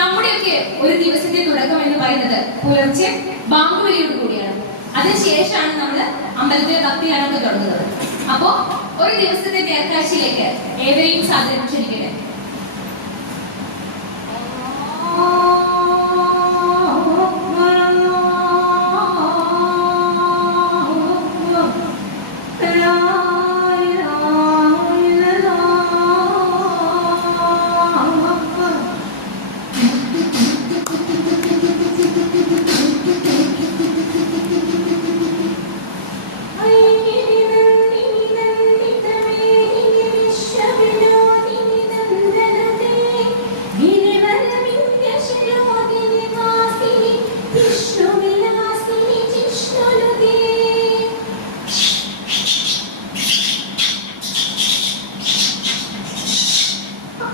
നമ്മുടെയൊക്കെ ഒരു ദിവസത്തെ തുടക്കം എന്ന് പറയുന്നത് പുലർച്ചെ ബാങ്കുവിളിയോട് കൂടിയാണ്. അതിനുശേഷമാണ് നമ്മൾ അമ്പലത്തിലെ ഭക്തിയാനൊക്കെ തുടങ്ങുന്നത്. അപ്പോ ഒരു ദിവസത്തെ നേർക്കാഴ്ചയിലേക്ക് ഏവരെയും സാധനം ക്ഷണിക്കട്ടെ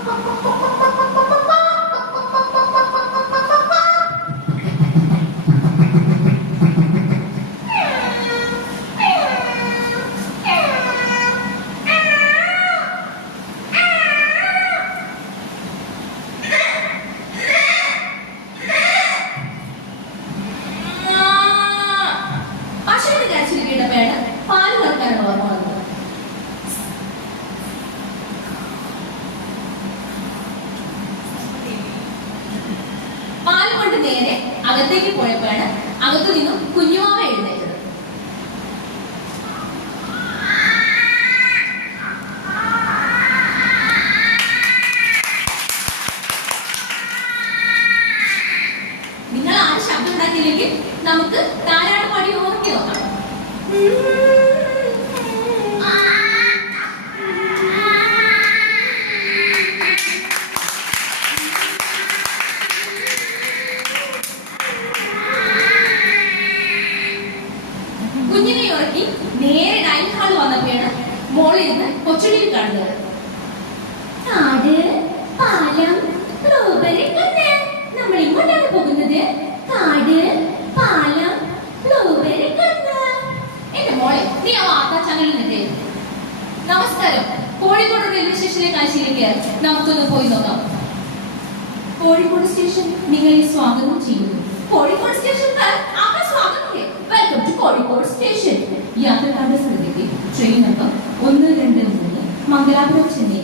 Oh, നേരെ അകത്തേക്ക് പോയപ്പോഴാണ് അകത്തു നിന്നും കുഞ്ഞുമാവ എഴുന്നേറ്റത്. നിങ്ങൾ ആ ശബ്ദം ഉണ്ടാക്കിയില്ലെങ്കിൽ നമുക്ക് താരാട്ട് പടി ഓർക്കി നോക്കാം കുഞ്ഞിനെ നേരെ ഡൈനിങ് ഹാൾ വന്നപ്പോഴാണ് മോളിൽ നിന്ന് കൊച്ചുള്ളിൽ കാണുന്നത്. കാട് പാലം ബ്ലൂബെറി നമ്മൾ ഇങ്ങോട്ടാണ് പോകുന്നത്. കാട് പാലം ബ്ലൂബെറി എന്റെ മോളെ നീ ആ വാർത്താ ചാനലിൽ നമസ്കാരം. കോഴിക്കോട് റെയിൽവേ സ്റ്റേഷനിലെ കാഴ്ചയിലേക്ക് നമുക്കൊന്ന് പോയി നോക്കാം. കോഴിക്കോട് സ്റ്റേഷൻ നിങ്ങളെ സ്വാഗതം ചെയ്യുന്നു. കോഴിക്കോട് സ്റ്റേഷൻ ಈ സ്ഥിതിക്ക് ട്രെയിൻ നമ്പർ ഒന്ന് രണ്ട് ಎರಡು ಮೂರು ಮಂಗಲಾಪುರ ಚೆನ್ನೈ